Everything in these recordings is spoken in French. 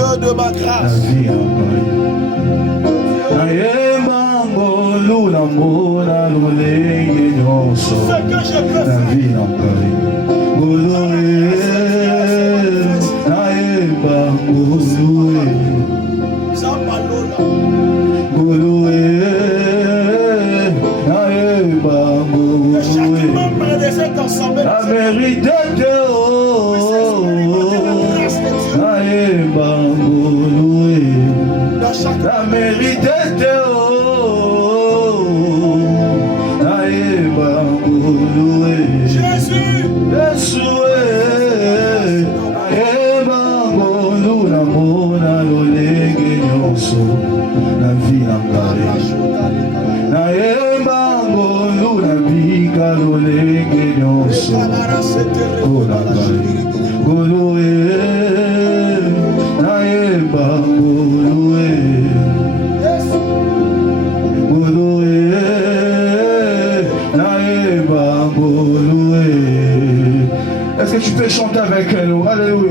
Dieu de ma grâce. Ce que je peux faire. Que chaque membre de cet ensemble la mérite Jésus. Est-ce que tu peux chanter avec nous? Alléluia.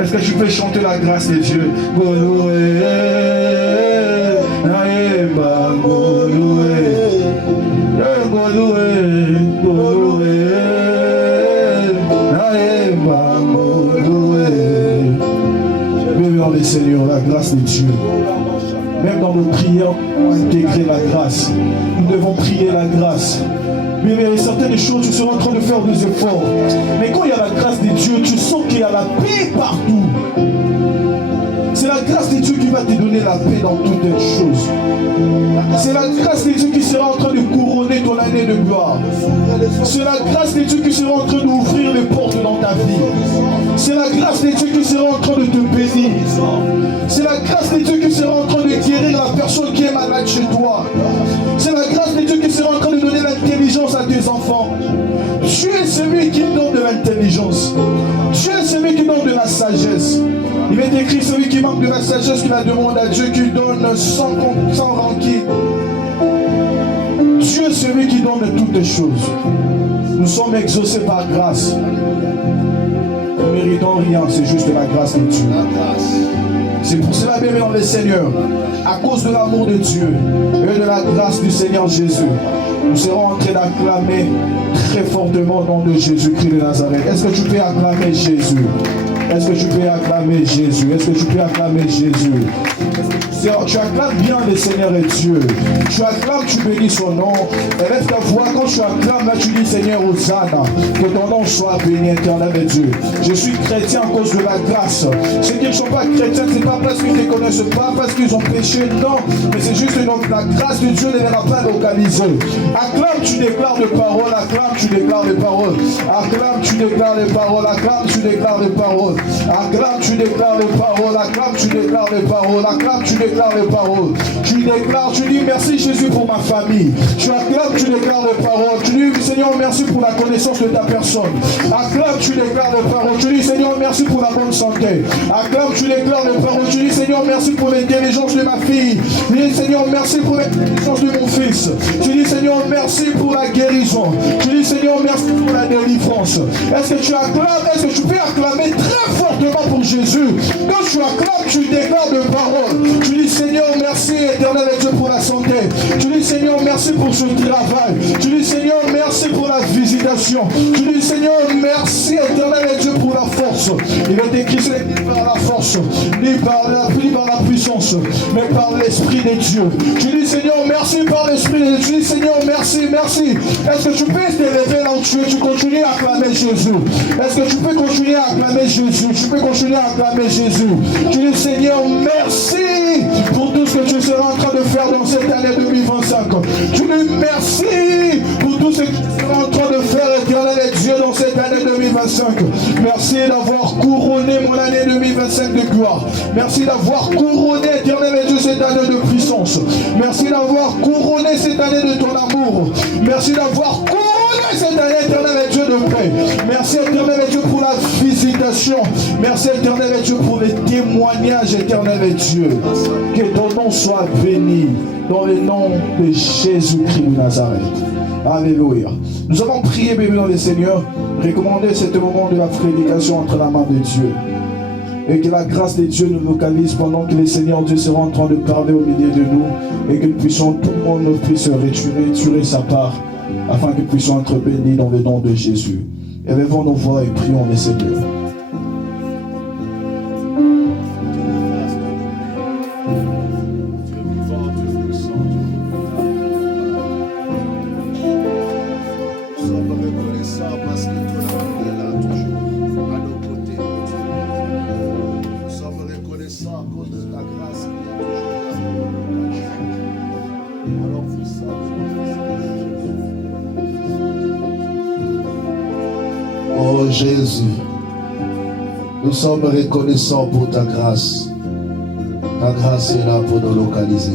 Est-ce que tu peux chanter la grâce de Dieu? Le Seigneur, la grâce de Dieu. Même dans nos prières, on intégrer la grâce. Nous devons prier la grâce. Mais il y a certaines choses, tu seras en train de faire des efforts. Mais quand il y a la grâce de Dieu, tu sens qu'il y a la paix partout. C'est la grâce de Dieu qui va te donner la paix dans toutes les choses. C'est la grâce de Dieu qui sera en train de couronner ton année de gloire. C'est la grâce de Dieu qui sera en train d'ouvrir les portes dans ta vie. C'est la grâce de Dieu qui sera en train de te bénir. C'est la grâce de Dieu qui sera en train de guérir la personne qui est malade chez toi. C'est la grâce de Dieu qui sera en train de donner l'intelligence à tes enfants. Dieu est celui qui donne de l'intelligence. Dieu est celui qui donne de la sagesse. Il est écrit celui qui manque de la sagesse, qui la demande à Dieu, qui donne sans rancune. Dieu est celui qui donne de toutes les choses. Nous sommes exaucés par grâce. Nous ne méritons rien, c'est juste la grâce de Dieu. C'est pour cela, bien dans le Seigneur, à cause de l'amour de Dieu et de la grâce du Seigneur Jésus, nous serons en train d'acclamer très fortement le nom de Jésus-Christ de Nazareth. Est-ce que tu peux acclamer Jésus? Est-ce que tu peux acclamer Jésus? Est-ce que tu peux acclamer Jésus? Tu acclames bien le Seigneur et Dieu. Tu acclames, tu bénis son nom. Élève ta voix. Quand tu acclames, là tu dis Seigneur Hosanna. Que ton nom soit béni, éternel de Dieu. Je suis chrétien à cause de la grâce. Ceux qui ne sont pas chrétiens, ce n'est pas parce qu'ils ne connaissent pas, parce qu'ils ont péché, non. Mais c'est juste donc la grâce de Dieu ne les a pas localisés. Acclame, tu déclares des paroles. Acclame, tu déclares des paroles. Acclame, tu déclares des paroles. Acclame, tu déclares des paroles. Acclame, tu déclares des paroles. Acclame, tu déclares des paroles. Acclame, tu déclares les paroles. Tu déclares, tu dis merci Jésus pour ma famille. Tu acclames, tu déclares les paroles. Tu dis Seigneur merci pour la connaissance de ta personne. Acclame, tu déclares les paroles. Tu dis Seigneur merci pour la bonne santé. Acclame, tu déclares les paroles. Tu dis Seigneur merci pour l'intelligence de ma fille. Tu dis Seigneur merci pour l'intelligence de mon fils. Tu dis Seigneur merci pour la guérison. Tu dis Seigneur merci pour la délivrance. Est-ce que tu acclames? Est-ce que tu peux acclamer très fortement pour Jésus? Quand tu acclames, tu déclares de paroles. Tu dis Seigneur merci éternel et Dieu pour la santé. Tu dis Seigneur merci pour ce travail. Tu dis Seigneur merci pour la visitation. Tu dis Seigneur merci éternel et Dieu pour la force. Il est écrit ce n'est pas par la force, ni par la puissance, mais par l'Esprit de Dieu. Tu dis Seigneur merci par l'Esprit de Dieu. Tu dis Seigneur merci, merci. Est-ce que tu peux t'élever là où tu es? Tu continues à acclamer Jésus. Est-ce que tu peux continuer à acclamer Jésus? Tu peux continuer à acclamer Jésus. Tu dis Seigneur merci pour tout ce que tu seras en train de faire dans cette année 2025. Tu dis merci pour tout ce que tu seras en train de faire, éternel et Dieu, dans cette année 2025. Merci d'avoir couronné mon année 2025 de gloire. Merci d'avoir couronné, éternel et Dieu, cette année de puissance. Merci d'avoir couronné cette année de ton amour. Merci d'avoir couronné cette cette année, éternel Dieu de paix. Merci, éternel Dieu, pour la visitation. Merci, éternel Dieu, pour les témoignages, éternel Dieu. Que ton nom soit béni dans le nom de Jésus-Christ de Nazareth. Alléluia. Nous avons prié, bébé, dans le Seigneur. Recommandez ce moment de la prédication entre la main de Dieu. Et que la grâce de Dieu nous localise pendant que le Seigneur Dieu sera en train de parler au milieu de nous. Et que nous puissions, tout le monde puisse retirer sa part. Afin que nous puissions être bénis dans le nom de Jésus. Élevons nos voix et prions le Seigneur. Oh Jésus, nous sommes reconnaissants pour ta grâce. Ta grâce est là pour nous localiser.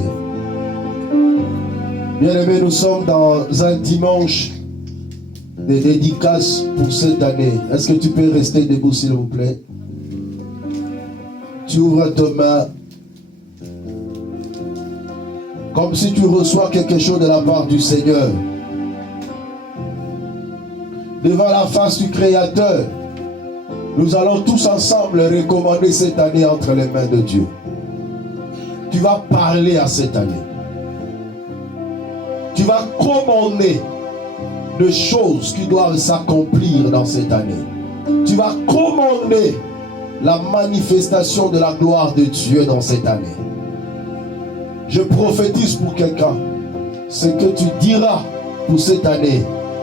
Bien-aimés, nous sommes dans un dimanche de dédicace pour cette année. Est-ce que tu peux rester debout, s'il vous plaît? Tu ouvres tes mains comme si tu reçois quelque chose de la part du Seigneur. Devant la face du Créateur, nous allons tous ensemble recommander cette année entre les mains de Dieu. Tu vas parler à cette année. Tu vas commander de choses qui doivent s'accomplir dans cette année. Tu vas commander la manifestation de la gloire de Dieu dans cette année. Je prophétise pour quelqu'un. Ce que tu diras pour cette année,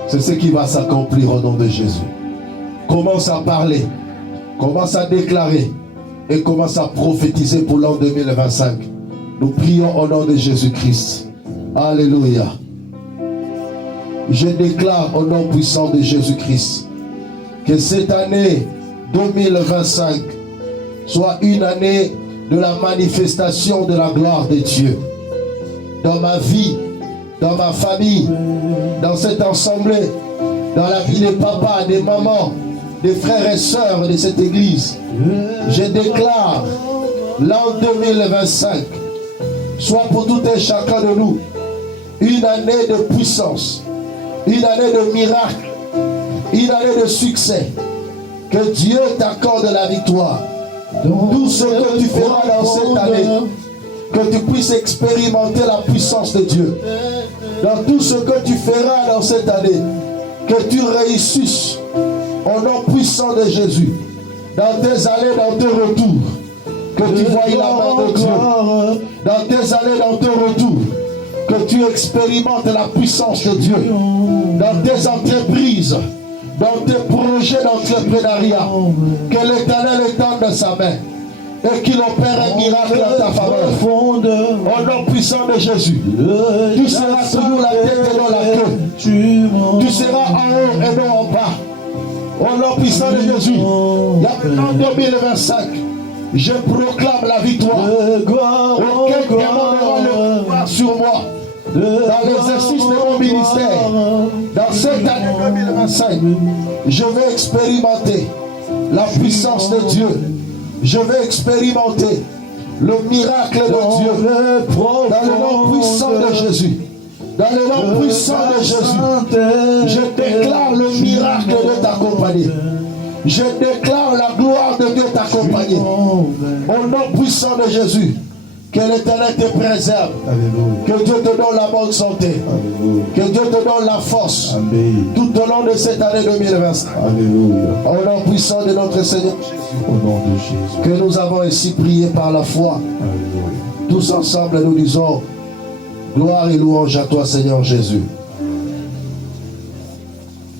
c'est ce qui va s'accomplir au nom de Jésus. Commence à parler, commence à déclarer et commence à prophétiser pour l'an 2025. Nous prions au nom de Jésus-Christ. Alléluia. Je déclare au nom puissant de Jésus-Christ que cette année 2025 soit une année de la manifestation de la gloire de Dieu. Dans ma vie, dans ma famille, dans cette assemblée, dans la vie des papas, des mamans, des frères et sœurs de cette église, je déclare l'an 2025 soit pour tout un chacun de nous une année de puissance, une année de miracle, une année de succès. Que Dieu t'accorde la victoire. Tout ce que tu feras dans cette année, que tu puisses expérimenter la puissance de Dieu. Dans tout ce que tu feras dans cette année, que tu réussisses au nom puissant de Jésus. Dans tes allées, dans tes retours, que tu voies la main de Dieu. Dans tes allées, dans tes retours, que tu expérimentes la puissance de Dieu. Dans tes entreprises, dans tes projets d'entrepreneuriat, que l'Éternel étende sa main et qu'il opère un miracle dans ta faveur. Au nom puissant de Jésus, tu seras toujours la tête et non la queue. Tu seras en haut et non en bas. Au nom puissant de Jésus, il y a maintenant 2025, je proclame la victoire. Aucun démon n'aura le pouvoir sur moi. Dans l'exercice de mon ministère, dans cette année 2025, je vais expérimenter la puissance de Dieu. Je vais expérimenter le miracle de Dieu dans le nom puissant de Jésus. Dans le nom puissant de Jésus, je déclare le miracle de t'accompagner. Je déclare la gloire de Dieu t'accompagner. Au nom puissant de Jésus, que l'Éternel te préserve. Alléluia. Que Dieu te donne la bonne santé. Alléluia. Que Dieu te donne la force. Amen. Tout au long de cette année 2025. Alléluia. Au nom puissant de notre Seigneur Jésus. Au nom de Jésus. Que nous avons ainsi prié par la foi. Alléluia. Tous ensemble nous disons gloire et louange à toi Seigneur Jésus.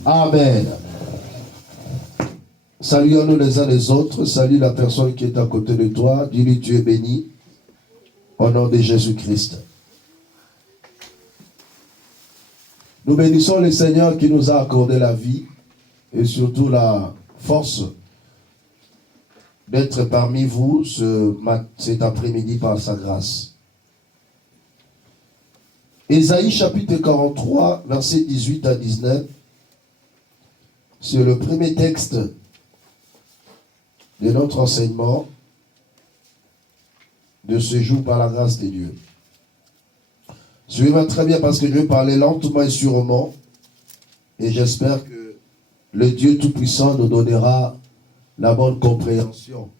Amen. Saluons-nous les uns les autres. Salue la personne qui est à côté de toi. Dis-lui tu es béni. Au nom de Jésus-Christ. Nous bénissons le Seigneur qui nous a accordé la vie et surtout la force d'être parmi vous cet après-midi par sa grâce. Ésaïe chapitre 43, versets 18 à 19. sur le premier texte de notre enseignement de ce jour par la grâce de Dieu. Suivez-moi très bien parce que je vais parler lentement et sûrement et j'espère que le Dieu Tout-Puissant nous donnera la bonne compréhension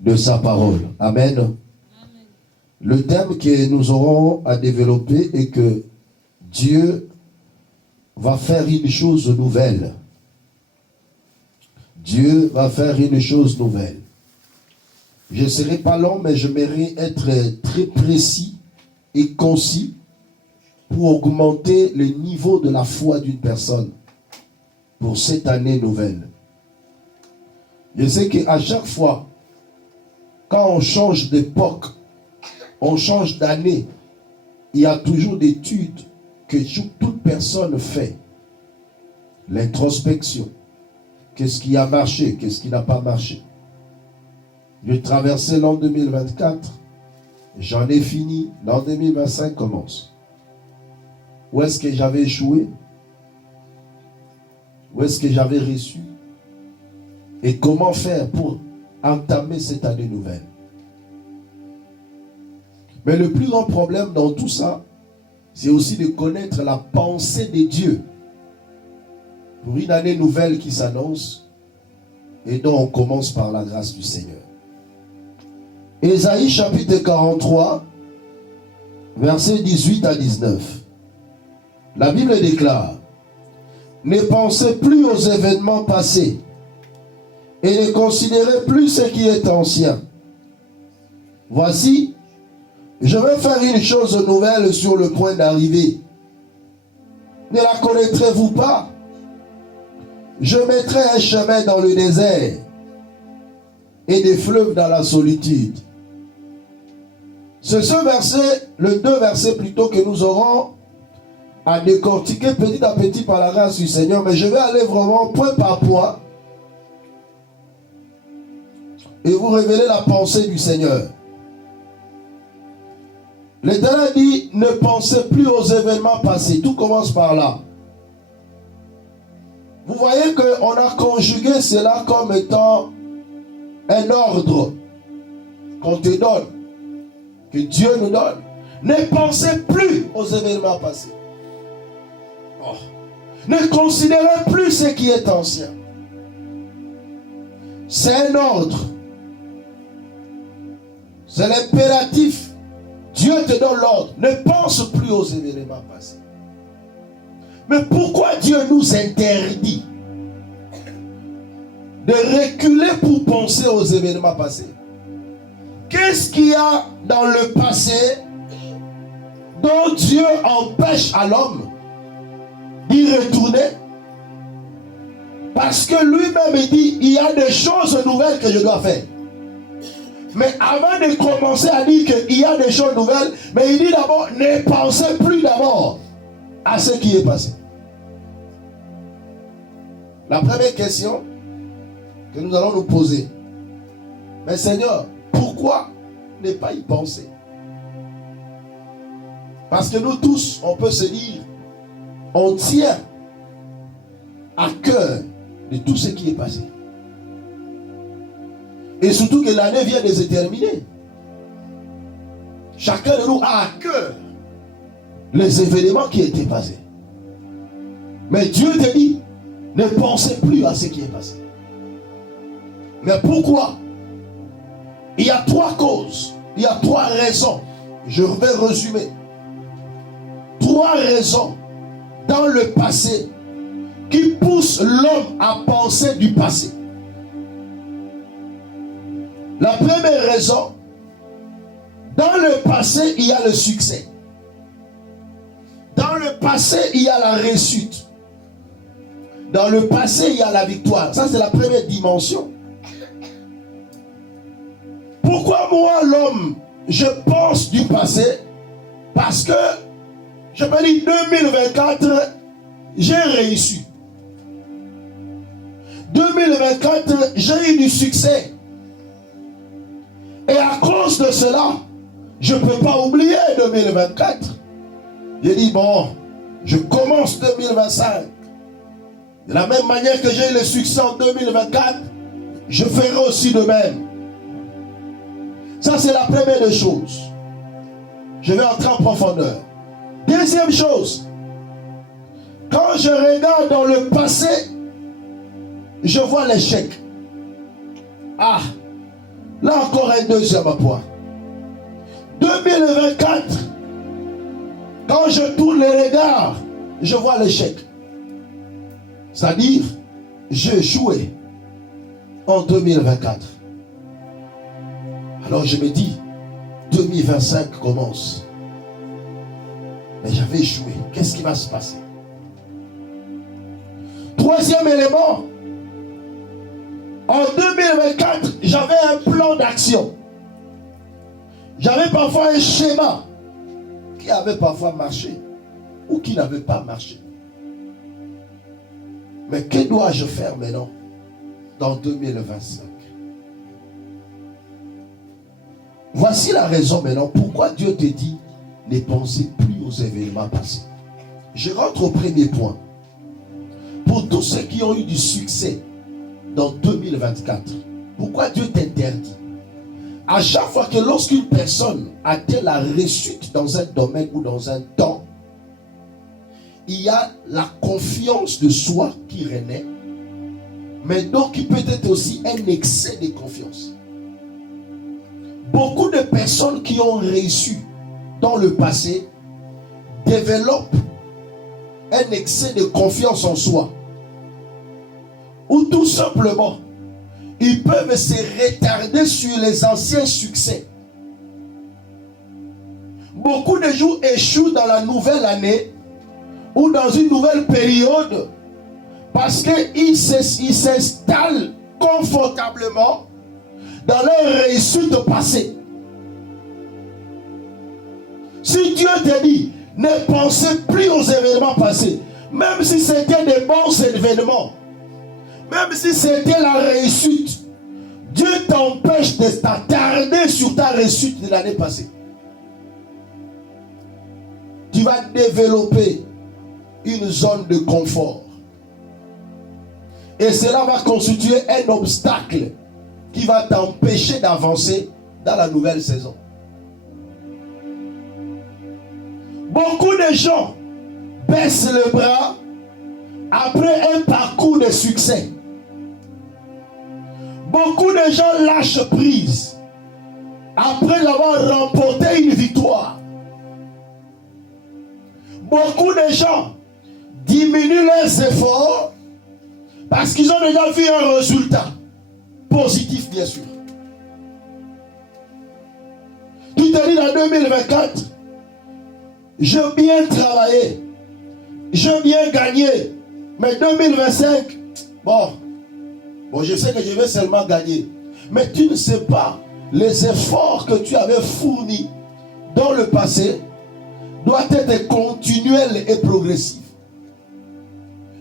de sa parole. Amen. Amen. Le thème que nous aurons à développer est que Dieu va faire une chose nouvelle. Dieu va faire une chose nouvelle. Je ne serai pas long, mais je m'aimerais être très précis et concis pour augmenter le niveau de la foi d'une personne pour cette année nouvelle. Je sais qu'à chaque fois, quand on change d'époque, on change d'année, il y a toujours des études que toute personne fait. L'introspection. Qu'est-ce qui a marché? Qu'est-ce qui n'a pas marché? J'ai traversé l'an 2024. J'en ai fini. L'an 2025 commence. Où est-ce que j'avais échoué? Où est-ce que j'avais reçu? Et comment faire pour entamer cette année nouvelle? Mais le plus grand problème dans tout ça, c'est aussi de connaître la pensée de Dieu pour une année nouvelle qui s'annonce et dont on commence par la grâce du Seigneur. Ésaïe chapitre 43, versets 18 à 19. La Bible déclare: ne pensez plus aux événements passés et ne considérez plus ce qui est ancien. Voici, je vais faire une chose nouvelle sur le point d'arriver. Ne la connaîtrez-vous pas? Je mettrai un chemin dans le désert et des fleuves dans la solitude. C'est ce verset, le 2 versets plutôt, que nous aurons à décortiquer petit à petit par la grâce du Seigneur. Mais je vais aller vraiment point par point et vous révéler la pensée du Seigneur. L'Éternel dit: ne pensez plus aux événements passés. Tout commence par là. Vous voyez qu'on a conjugué cela comme étant un ordre qu'on te donne, que Dieu nous donne. Ne pensez plus aux événements passés. Oh. Ne considérez plus ce qui est ancien. C'est un ordre. C'est l'impératif. Dieu te donne l'ordre. Ne pense plus aux événements passés. Mais pourquoi Dieu nous interdit de reculer pour penser aux événements passés? Qu'est-ce qu'il y a dans le passé dont Dieu empêche à l'homme d'y retourner? Parce que lui-même dit: il y a des choses nouvelles que je dois faire. Mais avant de commencer à dire qu'il y a des choses nouvelles, mais il dit d'abord: ne pensez plus d'abord à ce qui est passé. La première question que nous allons nous poser: mais Seigneur, pourquoi ne pas y penser? Parce que nous tous, on peut se dire, on tient à cœur de tout ce qui est passé. Et surtout que l'année vient de se terminer. Chacun de nous a à cœur les événements qui étaient passés. Mais Dieu te dit: ne pensez plus à ce qui est passé. Mais pourquoi? Il y a 3 causes. Il y a 3 raisons. Je vais résumer. 3 raisons dans le passé qui poussent l'homme à penser du passé. La première raison, dans le passé, il y a le succès. Dans le passé, il y a la réussite. Dans le passé, il y a la victoire. Ça, c'est la première dimension. Pourquoi moi, l'homme, je pense du passé? Parce que, je me dis, 2024, j'ai réussi. 2024, j'ai eu du succès. Et à cause de cela, je ne peux pas oublier 2024. J'ai dit, bon, je commence 2025. De la même manière que j'ai eu le succès en 2024, je ferai aussi de même. Ça, c'est la première des choses. Je vais entrer en profondeur. Deuxième chose, quand je regarde dans le passé, je vois l'échec. Ah, là encore un deuxième point. 2024, quand je tourne les regards, je vois l'échec. C'est-à-dire, j'ai échoué en 2024. Alors je me dis, 2025 commence. Mais j'avais échoué. Qu'est-ce qui va se passer? Troisième élément, en 2024, j'avais un plan d'action. J'avais parfois un schéma qui avait parfois marché ou qui n'avait pas marché. Mais que dois-je faire maintenant dans 2025? Voici la raison maintenant pourquoi Dieu te dit ne pensez plus aux événements passés. Je rentre au premier point. Pour tous ceux qui ont eu du succès dans 2024, pourquoi Dieu t'interdit? À chaque fois que lorsqu'une personne atteint la réussite dans un domaine ou dans un temps, il y a la confiance de soi qui renaît, mais donc il peut être aussi un excès de confiance. Beaucoup de personnes qui ont réussi dans le passé développent un excès de confiance en soi. Ou tout simplement, ils peuvent se retarder sur les anciens succès. Beaucoup de gens échouent dans la nouvelle année ou dans une nouvelle période parce qu'ils s'installent confortablement dans leur réussite passée. Si Dieu te dit, ne pensez plus aux événements passés, même si c'était des bons événements, même si c'était la réussite, Dieu t'empêche de t'attarder sur ta réussite de l'année passée. Tu vas développer une zone de confort. Et cela va constituer un obstacle qui va t'empêcher d'avancer dans la nouvelle saison. Beaucoup de gens baissent le bras après un parcours de succès. Beaucoup de gens lâchent prise après avoir remporté une victoire. Beaucoup de gens diminuent leurs efforts parce qu'ils ont déjà vu un résultat positif, bien sûr. Tu te dis en 2024, j'ai bien travaillé, j'ai bien gagné, mais 2025, bon, je sais que je vais seulement gagner. Mais tu ne sais pas les efforts que tu avais fournis dans le passé doivent être continuels et progressifs.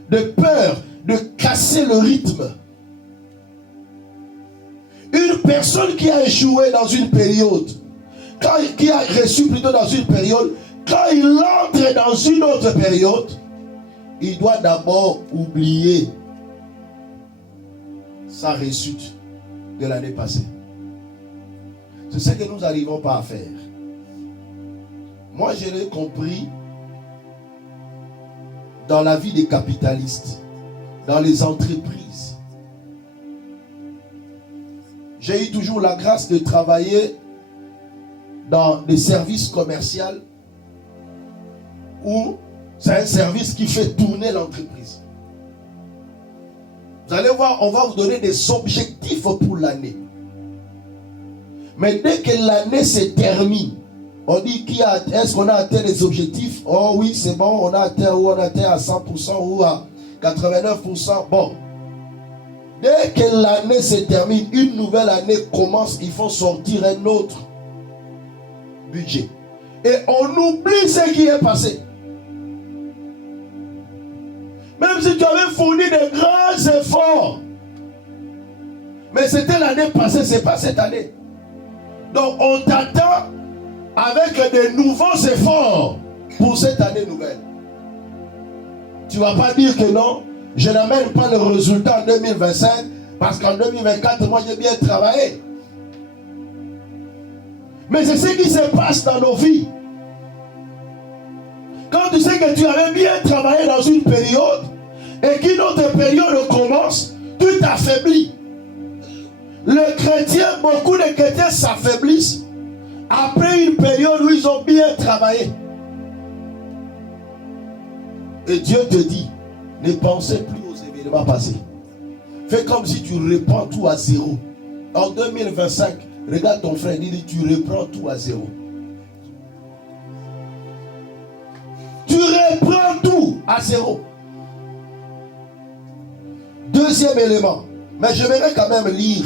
De peur de casser le rythme. Une personne qui a échoué dans une période, qui a reçu plutôt dans une période, quand il entre dans une autre période, il doit d'abord oublier sa réussite de l'année passée. C'est ce que nous n'arrivons pas à faire. Moi, je l'ai compris dans la vie des capitalistes, dans les entreprises. J'ai eu toujours la grâce de travailler dans des services commerciaux où c'est un service qui fait tourner l'entreprise. Vous allez voir, on va vous donner des objectifs pour l'année. Mais dès que l'année se termine, on dit est-ce qu'on a atteint les objectifs? Oh oui, c'est bon, on a atteint ou on a atteint à 100% ou à 89%. Bon. Dès que l'année se termine, une nouvelle année commence, il faut sortir un autre budget. Et on oublie ce qui est passé. Même si tu avais fourni de grands efforts, mais c'était l'année passée, ce n'est pas cette année. Donc on t'attend avec de nouveaux efforts pour cette année nouvelle. Tu ne vas pas dire que non, Je n'amène pas le résultat en 2025 parce qu'en 2024, moi j'ai bien travaillé. Mais c'est ce qui se passe dans nos vies. Quand tu sais que tu avais bien travaillé dans une période et qu'une autre période commence, tu t'affaiblis. Beaucoup de chrétiens s'affaiblissent après une période où ils ont bien travaillé. Et Dieu te dit, ne pensez plus aux événements passés. Fais comme si tu reprends tout à zéro. En 2025, regarde ton frère, il dit, tu reprends tout à zéro. Tu reprends tout à zéro. Deuxième élément, mais je vais quand même lire.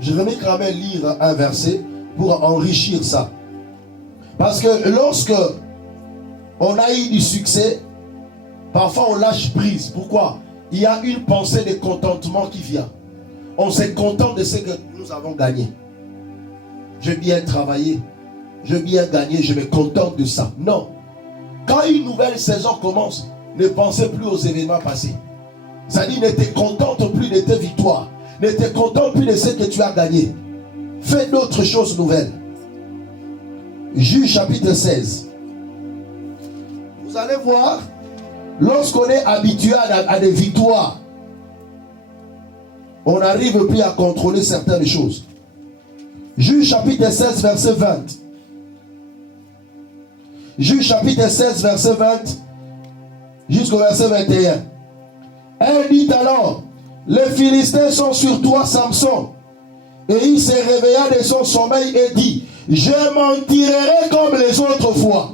Je vais quand même lire un verset pour enrichir ça. Parce que lorsque on a eu du succès, parfois on lâche prise. Pourquoi? Il y a une pensée de contentement qui vient. On se contente de ce que nous avons gagné. J'ai bien travaillé, j'ai bien gagné, je me contente de ça. Non. Quand une nouvelle saison commence, ne pensez plus aux événements passés. C'est-à-dire, ne te contente plus de tes victoires. Ne te contente plus de ce que tu as gagné. Fais d'autres choses nouvelles. Juge chapitre 16. Vous allez voir, lorsqu'on est habitué à des victoires, on n'arrive plus à contrôler certaines choses. Juge chapitre 16, verset 20. Juge chapitre 16, verset 20 jusqu'au verset 21. Elle dit alors, les Philistins sont sur toi, Samson. Et il se réveilla de son sommeil et dit, je m'en tirerai comme les autres fois.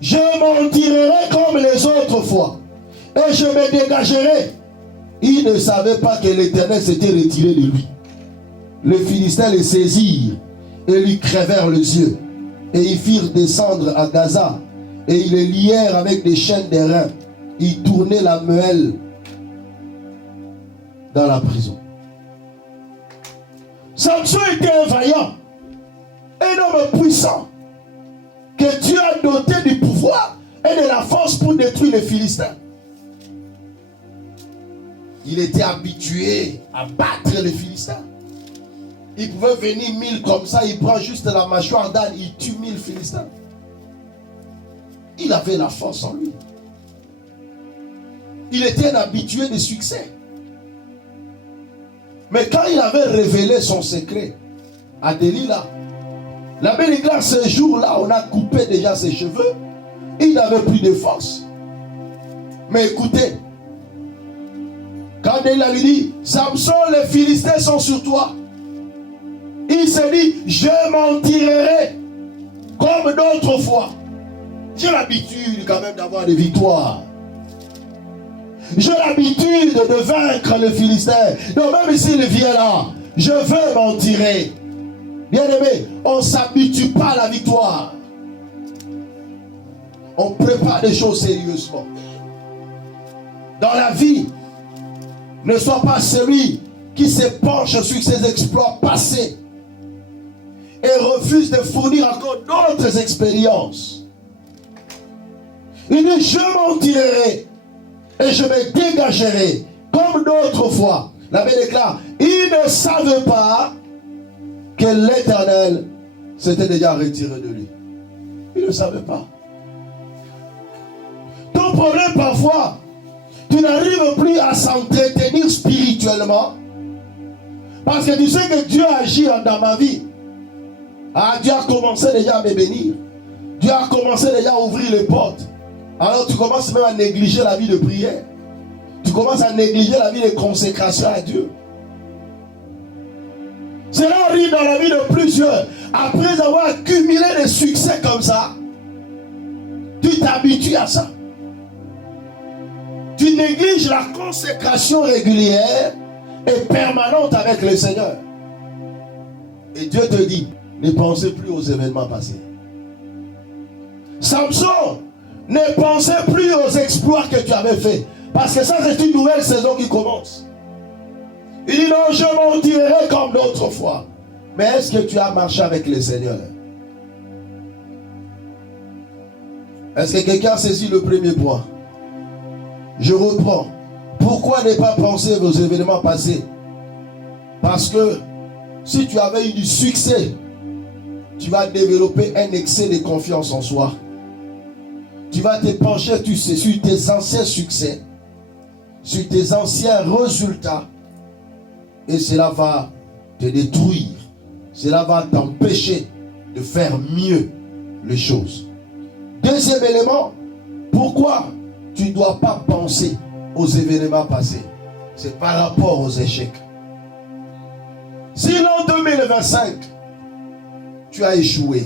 Je m'en tirerai comme les autres fois. Et je me dégagerai. Il ne savait pas que l'Éternel s'était retiré de lui. Les Philistins le saisirent et lui crevèrent les yeux. Et ils firent descendre à Gaza. Et ils le lièrent avec des chaînes d'airain. Ils tournaient la meule dans la prison. Samson était un vaillant, un homme puissant, que Dieu a doté du pouvoir et de la force pour détruire les Philistins. Il était habitué à battre les Philistins. Il pouvait venir 1000 comme ça, il prend juste la mâchoire d'âne, il tue 1000 Philistins. Il avait la force en lui. Il était un habitué de succès. Mais quand il avait révélé son secret à Delilah, la belle grâce, ce jour-là, on a coupé déjà ses cheveux. Il n'avait plus de force. Mais écoutez, quand Delilah lui dit, Samson, les Philistins sont sur toi. Il se dit, je m'en tirerai comme d'autres fois. J'ai l'habitude quand même d'avoir des victoires. J'ai l'habitude de vaincre les Philistins. Donc même s'il vient là, je veux m'en tirer. Bien aimé, on ne s'habitue pas à la victoire. On prépare des choses sérieusement. Dans la vie, ne sois pas celui qui se penche sur ses exploits passés et refuse de fournir encore d'autres expériences. Il dit, je m'en tirerai et je me dégagerai comme d'autres fois. La Bible déclare, ils ne savaient pas que l'Éternel s'était déjà retiré de lui. Ils ne savaient pas. Ton problème parfois, tu n'arrives plus à s'entretenir spirituellement parce que tu sais que Dieu agit dans ma vie. Ah, Dieu a commencé déjà à me bénir. Dieu a commencé déjà à ouvrir les portes. Alors tu commences même à négliger la vie de prière. Tu commences à négliger la vie de consécration à Dieu. Cela arrive dans la vie de plusieurs. Après avoir accumulé des succès comme ça, tu t'habitues à ça. Tu négliges la consécration régulière et permanente avec le Seigneur. Et Dieu te dit, ne pensez plus aux événements passés. Samson, ne pensez plus aux exploits que tu avais faits. Parce que ça, c'est une nouvelle saison qui commence. Il dit non, je m'en tirerai comme d'autres fois. Mais est-ce que tu as marché avec le Seigneur? Est-ce que quelqu'un a saisi le premier point? Je reprends. Pourquoi ne pas penser aux événements passés? Parce que si tu avais eu du succès, tu vas développer un excès de confiance en soi. Tu vas te pencher, tu sais, sur tes anciens succès, sur tes anciens résultats, et cela va te détruire. Cela va t'empêcher de faire mieux les choses. Deuxième élément, pourquoi tu ne dois pas penser aux événements passés? C'est par rapport aux échecs. Si l'an 2025, tu as échoué,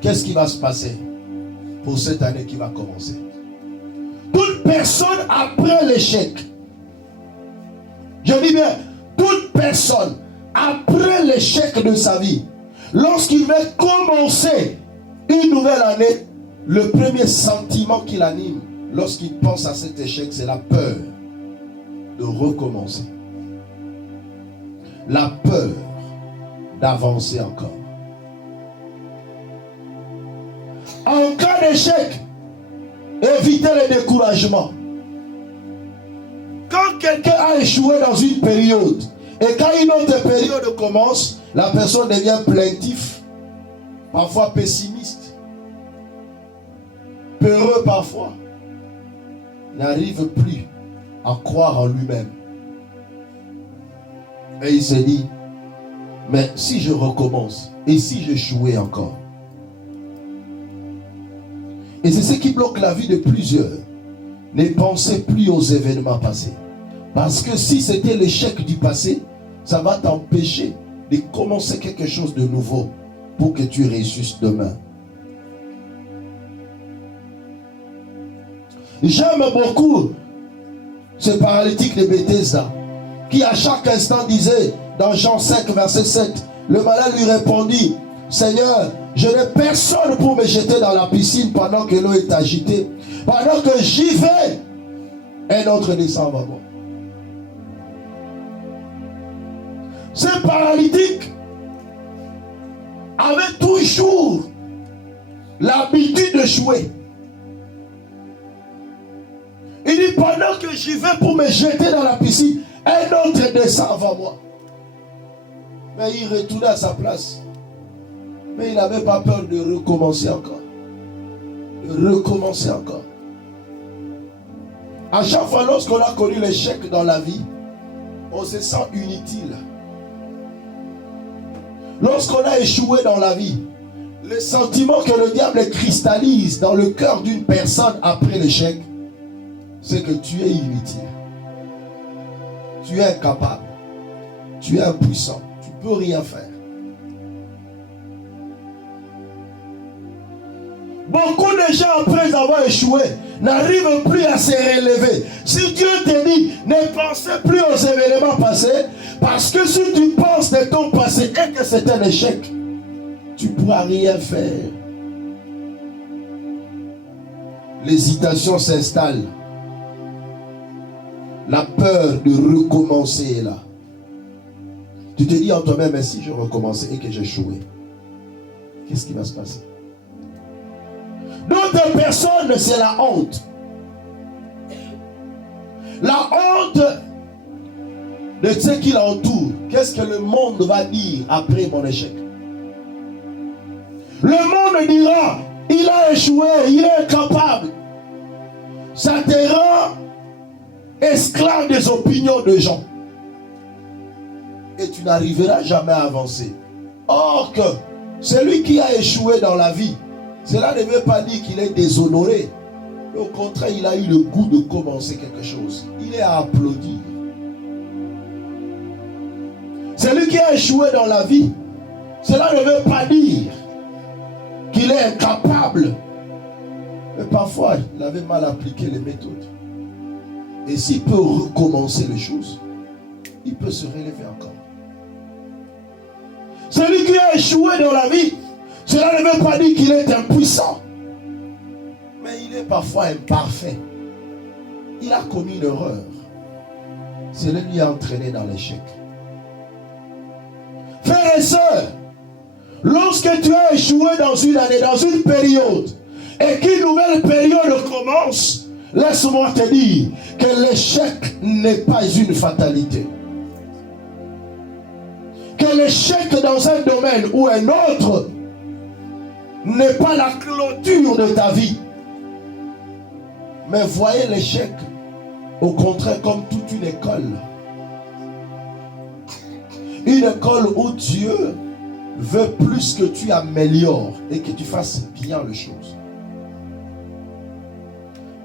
qu'est-ce qui va se passer pour cette année qui va commencer? Toute personne après l'échec, je dis bien, toute personne après l'échec de sa vie, lorsqu'il va commencer une nouvelle année, le premier sentiment qui l'anime lorsqu'il pense à cet échec, c'est la peur de recommencer. La peur d'avancer encore. En cas d'échec, évitez le découragement. Quand quelqu'un a échoué dans une période, et quand une autre période commence, la personne devient plaintif, parfois pessimiste, peureux parfois. Il n'arrive plus à croire en lui-même. Et il se dit, mais si je recommence, et si j'échouais encore? Et c'est ce qui bloque la vie de plusieurs. Ne pensez plus aux événements passés. Parce que si c'était l'échec du passé, ça va t'empêcher de commencer quelque chose de nouveau pour que tu réussisses demain. J'aime beaucoup ce paralytique de Bethesda qui à chaque instant disait dans Jean 5 verset 7, le malade lui répondit, Seigneur, je n'ai personne pour me jeter dans la piscine pendant que l'eau est agitée. Pendant que j'y vais, un autre descend avant moi. Ce paralytique avait toujours l'habitude de jouer. Il dit, pendant que j'y vais pour me jeter dans la piscine, un autre descend avant moi. Mais il retournait à sa place. Mais il n'avait pas peur de recommencer encore. De recommencer encore. À chaque fois lorsqu'on a connu l'échec dans la vie, on se sent inutile. Lorsqu'on a échoué dans la vie, le sentiment que le diable cristallise dans le cœur d'une personne après l'échec, c'est que tu es inutile. Tu es incapable. Tu es impuissant. Tu ne peux rien faire. Beaucoup de gens, après avoir échoué, n'arrivent plus à se relever. Si Dieu te dit, ne pensez plus aux événements passés, parce que si tu penses de ton passé et que c'est un échec, tu ne pourras rien faire. L'hésitation s'installe. La peur de recommencer est là. Tu te dis en toi-même, mais si je recommençais et que j'échouais, qu'est-ce qui va se passer? D'autres personnes, c'est la honte. La honte de ce qui l'entoure. Qu'est-ce que le monde va dire après mon échec? Le monde dira, il a échoué, il est incapable. Ça te rend esclave des opinions de gens. Et tu n'arriveras jamais à avancer. Or que celui qui a échoué dans la vie, cela ne veut pas dire qu'il est déshonoré. Mais au contraire, il a eu le goût de commencer quelque chose. Il est à applaudir. Celui qui a échoué dans la vie, cela ne veut pas dire qu'il est incapable. Mais parfois, il avait mal appliqué les méthodes. Et s'il peut recommencer les choses, il peut se relever encore. Celui qui a échoué dans la vie, cela ne veut pas dire qu'il est impuissant. Mais il est parfois imparfait. Il a commis une erreur. Cela lui a entraîné dans l'échec. Frères et sœurs, lorsque tu as échoué dans une année, dans une période, et qu'une nouvelle période commence, laisse-moi te dire que l'échec n'est pas une fatalité. Que l'échec dans un domaine ou un autre n'est pas la clôture de ta vie. Mais voyez l'échec au contraire comme toute une école. Une école où Dieu veut plus que tu améliores et que tu fasses bien les choses.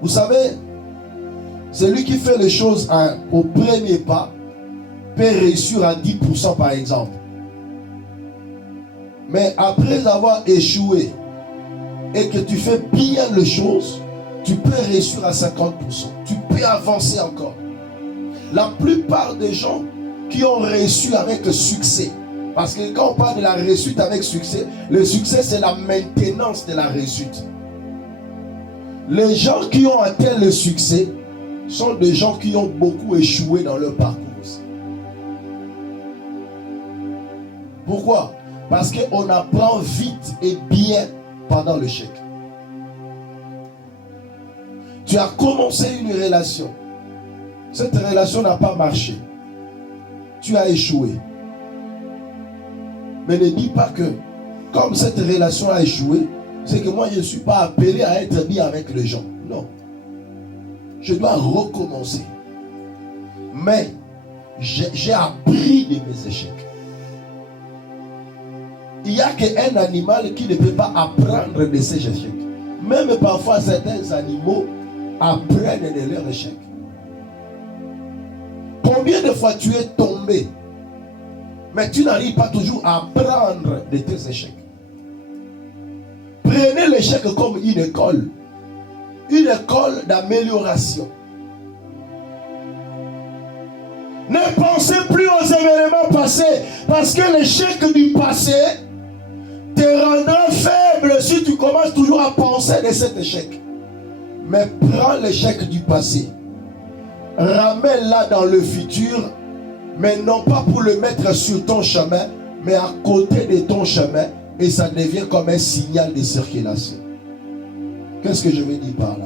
Vous savez, celui qui fait les choses au premier pas peut réussir à 10% par exemple. Mais après avoir échoué et que tu fais bien les choses, tu peux réussir à 50%. Tu peux avancer encore. La plupart des gens qui ont réussi avec succès, parce que quand on parle de la réussite avec succès, le succès c'est la maintenance de la réussite. Les gens qui ont atteint le succès sont des gens qui ont beaucoup échoué dans leur parcours aussi. Pourquoi? Parce qu'on apprend vite et bien pendant l'échec. Tu as commencé une relation. Cette relation n'a pas marché. Tu as échoué. Mais ne dis pas que, comme cette relation a échoué, c'est que moi je ne suis pas appelé à être bien avec les gens. Non. Je dois recommencer. Mais j'ai appris de mes échecs. Il n'y a qu'un animal qui ne peut pas apprendre de ses échecs. Même parfois certains animaux apprennent de leurs échecs. Combien de fois tu es tombé, mais tu n'arrives pas toujours à apprendre de tes échecs? Prenez l'échec comme une école d'amélioration. Ne pensez plus aux événements passés, parce que l'échec du passé te rendra faible si tu commences toujours à penser de cet échec. Mais prends l'échec du passé, ramène-la dans le futur, mais non pas pour le mettre sur ton chemin, mais à côté de ton chemin, et ça devient comme un signal de circulation. Qu'est-ce que je veux dire par là?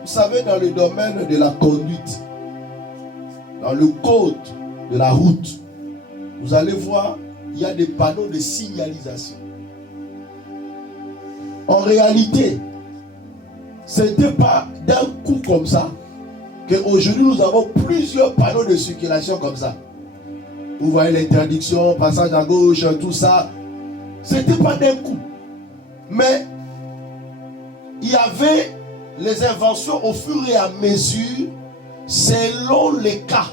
Vous savez, dans le domaine de la conduite, dans le code de la route, vous allez voir, il y a des panneaux de signalisation. En réalité, ce n'était pas d'un coup comme ça qu'aujourd'hui nous avons plusieurs panneaux de circulation comme ça. Vous voyez l'interdiction, passage à gauche, tout ça. Ce n'était pas d'un coup. Mais il y avait les inventions au fur et à mesure, selon les cas,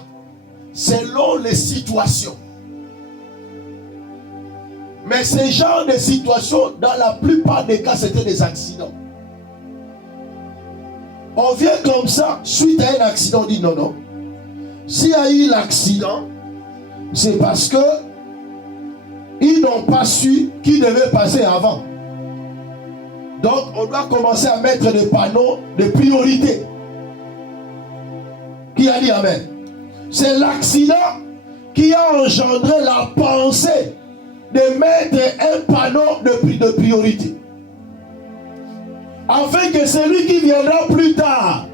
selon les situations. Mais ces genres de situations, dans la plupart des cas, c'était des accidents. On vient comme ça, suite à un accident, on dit non, non. S'il y a eu l'accident, c'est parce que ils n'ont pas su qui devait passer avant. Donc, on doit commencer à mettre des panneaux de priorité. Qui a dit amen? C'est l'accident qui a engendré la pensée de mettre un panneau de priorité. Afin que celui qui viendra plus tard,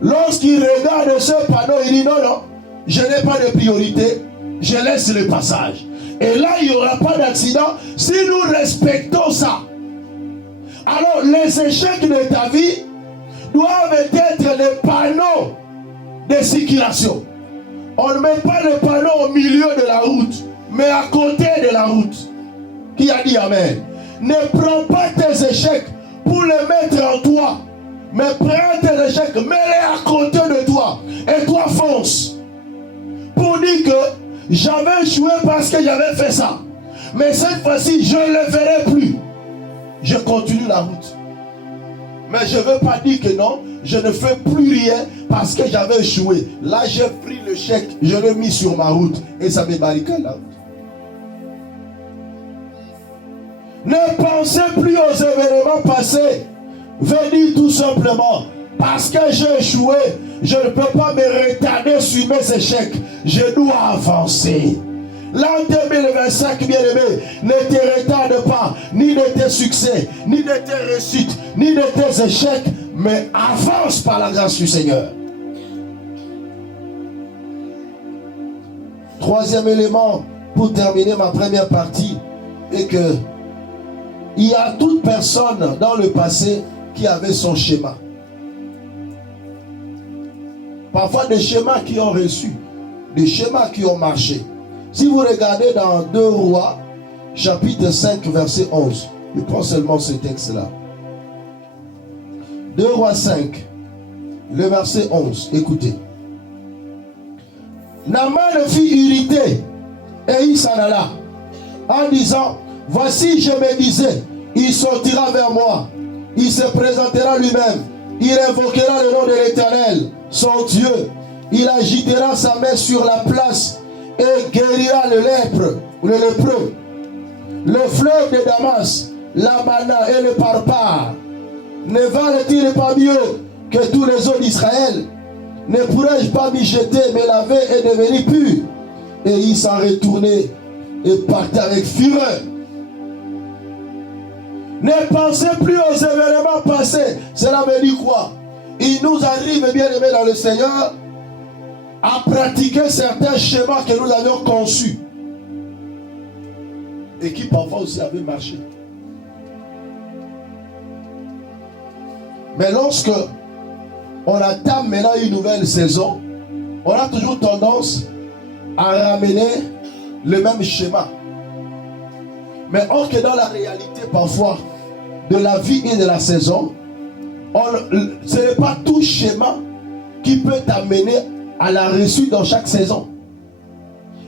lorsqu'il regarde ce panneau, il dit non, non, je n'ai pas de priorité, je laisse le passage. Et là, il n'y aura pas d'accident si nous respectons ça. Alors, les échecs de ta vie doivent être des panneaux de circulation. On ne met pas le panneau au milieu de la route, mais à côté de la route. Qui a dit amen? Ne prends pas tes échecs pour les mettre en toi, mais prends tes échecs, mets-les à côté de toi, et toi fonce. Pour dire que j'avais échoué parce que j'avais fait ça, mais cette fois-ci je ne le ferai plus. Je continue la route. Mais je ne veux pas dire que non, je ne fais plus rien parce que j'avais échoué. Là, j'ai pris le chèque, je l'ai mis sur ma route et ça me barricade la route. Ne pensez plus aux événements passés. Venez tout simplement, parce que j'ai échoué, je ne peux pas me retarder sur mes échecs. Je dois avancer. L'an 2025, bien-aimé, ne te retarde pas, ni de tes succès, ni de tes réussites, ni de tes échecs, mais avance par la grâce du Seigneur. Troisième élément, pour terminer ma première partie, est que il y a toute personne dans le passé qui avait son schéma. Parfois des schémas qui ont reçu, des schémas qui ont marché. Si vous regardez dans 2 Rois, chapitre 5, verset 11, je prends seulement ce texte-là. 2 Rois 5, le verset 11, écoutez. Naaman fut irrité et il s'en alla en disant, voici je me disais, il sortira vers moi, il se présentera lui-même, il invoquera le nom de l'Éternel, son Dieu, il agitera sa main sur la place et guérira le lépreux. Le fleuve de Damas, l'Amana et le Parpar, ne valent-ils pas mieux que tous les eaux d'Israël? Ne pourrais-je pas m'y jeter, me laver et devenir pur? Et il s'en retournait et partait avec fureur. Ne pensez plus aux événements passés. Cela veut dire quoi? Il nous arrive, bien aimés dans le Seigneur, à pratiquer certains schémas que nous avions conçus et qui parfois aussi avaient marché. Mais lorsque on entame maintenant une nouvelle saison, on a toujours tendance à ramener le même schéma. Mais or que dans la réalité parfois de la vie et de la saison, ce n'est pas tout schéma qui peut t'amener à la réussite dans chaque saison.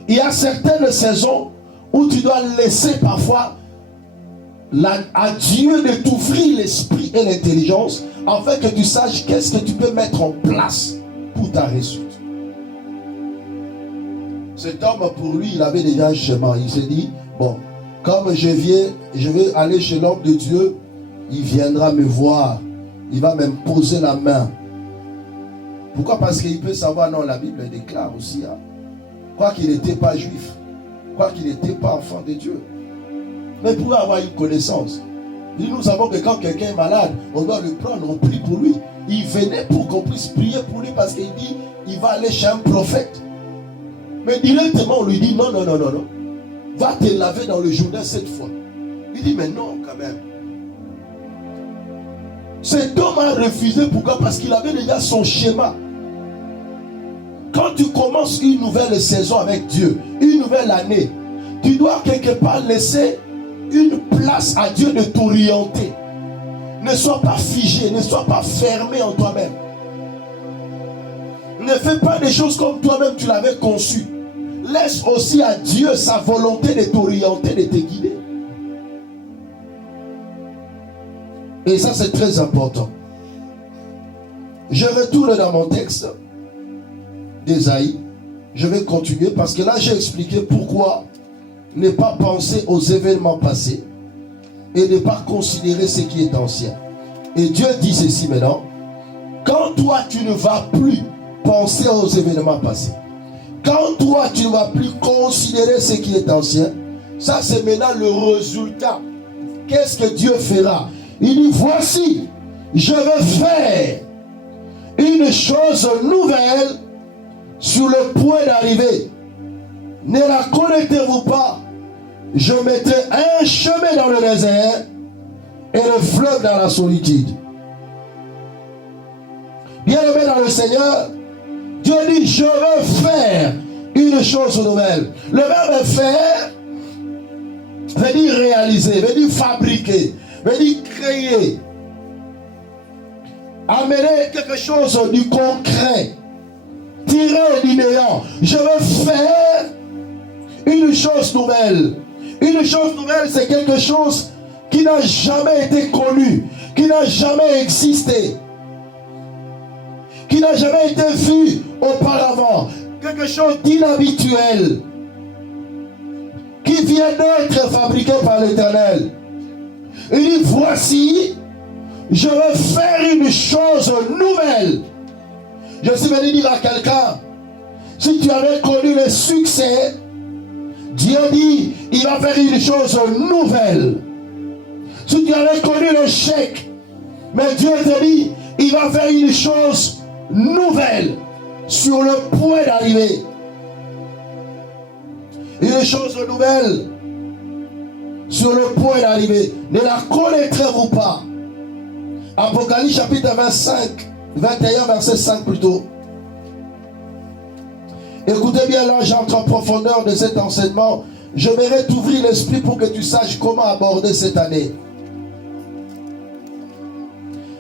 Il y a certaines saisons où tu dois laisser parfois à Dieu de t'ouvrir l'esprit et l'intelligence afin que tu saches qu'est-ce que tu peux mettre en place pour ta réussite. Cet homme, pour lui, il avait déjà un schéma. Il s'est dit, bon, comme je vais aller chez l'homme de Dieu, il viendra me voir, il va me poser la main. Pourquoi? Parce qu'il peut savoir, non, la Bible déclare aussi, hein, quoi qu'il n'était pas juif, quoi qu'il n'était pas enfant de Dieu, mais pour avoir une connaissance. Nous savons que quand quelqu'un est malade, on doit le prendre, on prie pour lui. Il venait pour qu'on puisse prier pour lui parce qu'il dit, il va aller chez un prophète. Mais directement, on lui dit, non, non, non, non, non. Va te laver dans le Jourdain 7 fois. Il dit, mais non, quand même. Cet homme a refusé. Pourquoi? Parce qu'il avait déjà son schéma. Quand tu commences une nouvelle saison avec Dieu, une nouvelle année, tu dois quelque part laisser une place à Dieu de t'orienter. Ne sois pas figé, ne sois pas fermé en toi-même. Ne fais pas des choses comme toi-même tu l'avais conçu. Laisse aussi à Dieu sa volonté de t'orienter, de te guider. Et ça, c'est très important. Je retourne dans mon texte d'Ésaïe. Je vais continuer parce que là, j'ai expliqué pourquoi ne pas penser aux événements passés et ne pas considérer ce qui est ancien. Et Dieu dit ceci maintenant. Quand toi, tu ne vas plus penser aux événements passés, quand toi, tu ne vas plus considérer ce qui est ancien, ça, c'est maintenant le résultat. Qu'est-ce que Dieu fera? Il dit, voici, je vais faire une chose nouvelle sur le point d'arriver. Ne la connaissez-vous pas? Je mettrai un chemin dans le désert et le fleuve dans la solitude. Bien-aimé dans le Seigneur, Dieu dit, je veux faire une chose nouvelle. Le verbe faire veut dire réaliser, veut dire fabriquer, veut dire créer. Amener quelque chose du concret, tirer du néant. Je veux faire une chose nouvelle. Une chose nouvelle, c'est quelque chose qui n'a jamais été connu, qui n'a jamais existé, qui n'a jamais été vu auparavant. Quelque chose d'inhabituel, qui vient d'être fabriqué par l'Éternel. Il dit, voici, je veux faire une chose nouvelle. Je suis venu dire à quelqu'un, si tu avais connu le succès Dieu dit, il va faire une chose nouvelle. Si tu avais connu l'échec, mais Dieu te dit, il va faire une chose nouvelle sur le point d'arriver. Une chose nouvelle sur le point d'arriver. Ne la connaîtrez-vous pas? Apocalypse chapitre 21 verset 5 plutôt. Écoutez bien, là j'entre en profondeur de cet enseignement. Je vais t'ouvrir l'esprit pour que tu saches comment aborder cette année.